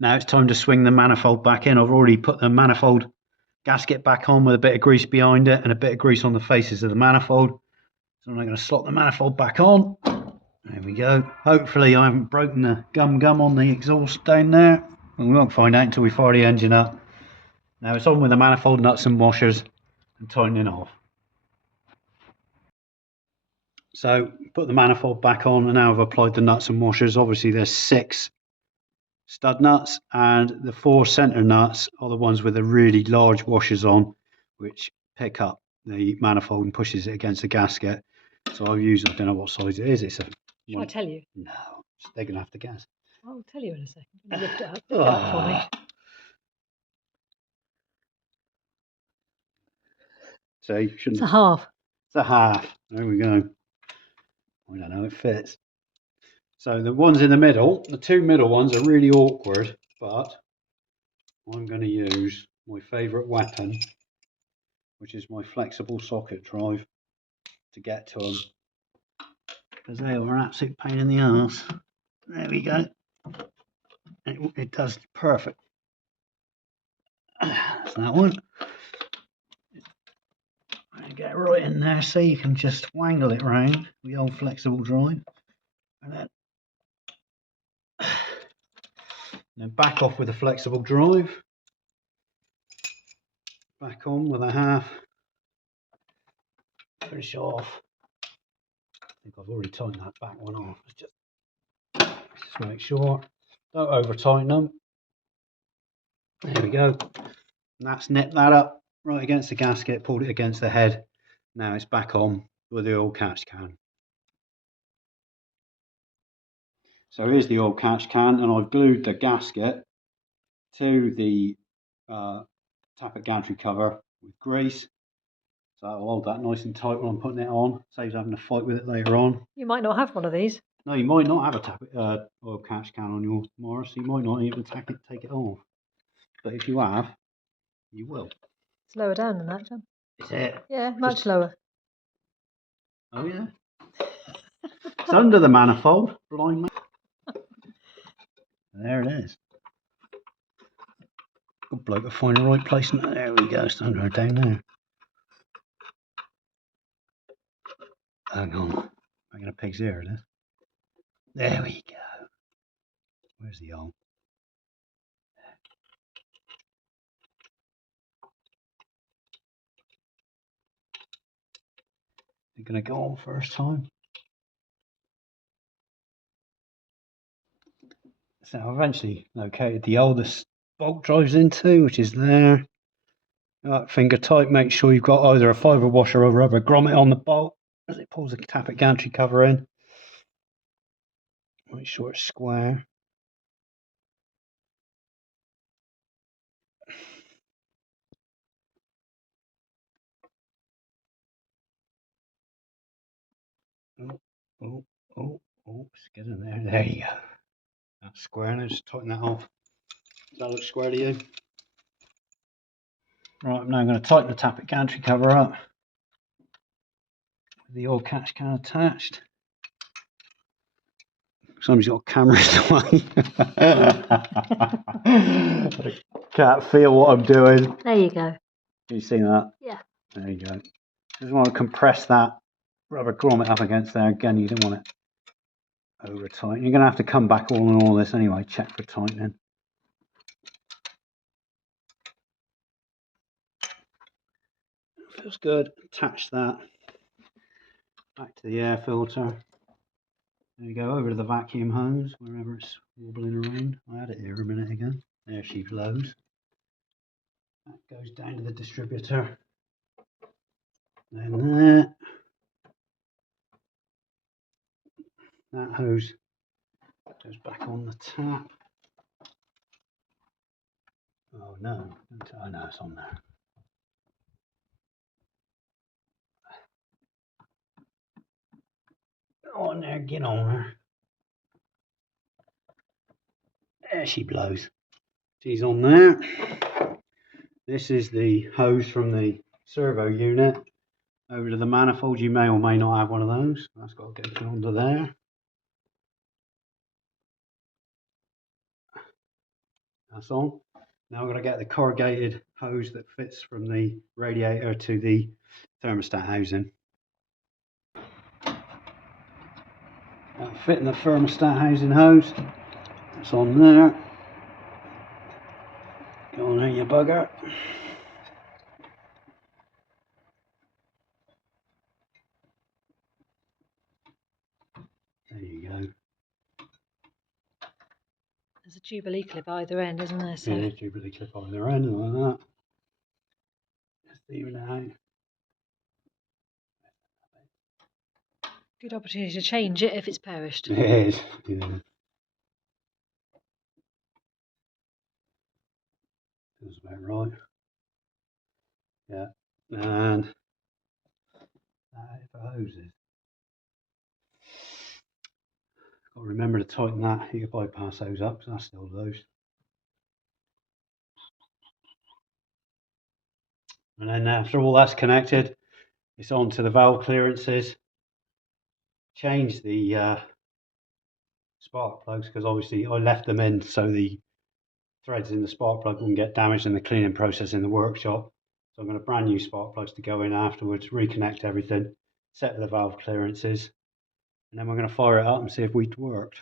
Now it's time to swing the manifold back in. I've already put the manifold gasket back on with a bit of grease behind it and a bit of grease on the faces of the manifold. So I'm going to slot the manifold back on. There we go. Hopefully I haven't broken the gum on the exhaust down there. We won't find out until we fire the engine up. Now it's on with the manifold nuts and washers and tightening off. So put the manifold back on, and now I've applied the nuts and washers. Obviously there's 6 stud nuts, and the 4 center nuts are the ones with the really large washers on, which pick up the manifold and pushes it against the gasket. So I've used, I don't know what size it is. It's a. Shall I tell you? No, they're gonna have to guess. I'll tell you in a second. Lift it up, lift it up for me. So you shouldn't. It's a half. It's a half. There we go. I don't know, it fits. So the ones in the middle, the 2 middle ones are really awkward, but I'm going to use my favourite weapon, which is my flexible socket drive, to get to them, because they are an absolute pain in the arse. There we go. It does perfect. That's that one. Get right in there so you can just wangle it round the old flexible drive, and then back off with a flexible drive, back on with a half, finish off. I think I've already tightened that back one off. Just make sure, don't over tighten them. There we go. And that's nipped that up right against the gasket, pulled it against the head. Now it's back on with the oil catch can. So here's the oil catch can, and I've glued the gasket to the tappet gantry cover with grease. So I'll hold that nice and tight when I'm putting it on. Saves having to fight with it later on. You might not have one of these. No, you might not have a oil catch can on your Morris. You might not even take it off. But if you have, you will. It's lower down than that, John. Is it? Yeah, much lower. Oh yeah. It's under the manifold. Blind man. There it is. Good bloke to find the right place. There we go. It's under down there. Hang on. Making a pig's ear, it is. There we go. Where's the hole? You're going to go on first time. So I've eventually located the oldest bolt drives into, which is there. Finger tight, make sure you've got either a fibre washer or rubber grommet on the bolt as it pulls the tappet gantry cover in. Make sure it's square. Oh, just get in there. There you go. That's square. Now just tighten that off. Does that look square to you? Right, now I'm going to tighten the tappet gantry cover up with the oil catch can attached. Somebody's got a camera in the way. I can't feel what I'm doing. There you go. Can you see that? Yeah. There you go. Just want to compress that rubber grommet up against there. Again, you don't want it over tight. You're going to have to come back all this anyway. Check for tightening. Feels good. Attach that back to the air filter. There you go, over to the vacuum hose, wherever it's wobbling around. I had it here a minute ago. There she blows. That goes down to the distributor. Then there. That hose goes back on the tap. Oh no, oh no, it's on there. Go on there, get on her. There she blows. She's on there. This is the hose from the servo unit over to the manifold. You may or may not have one of those. That's got to go onto there. That's on. Now I'm going to get the corrugated hose that fits from the radiator to the thermostat housing. Fitting the thermostat housing hose. It's on there. Go on there, you bugger. There you go. There's a Jubilee clip either end, isn't there? So. Yeah, Jubilee clip on their end like that. Just even it out. Good opportunity to change it if it's perished. It is. Yeah. Feels about right. Yeah. And that is for hoses. Got to remember to tighten that heat bypass hose up because that's still loose. And then after all that's connected, it's on to the valve clearances. Change the spark plugs because obviously I left them in so the threads in the spark plug wouldn't get damaged in the cleaning process in the workshop. So I'm going to brand new spark plugs to go in afterwards, reconnect everything, set the valve clearances, and then we're going to fire it up and see if it worked.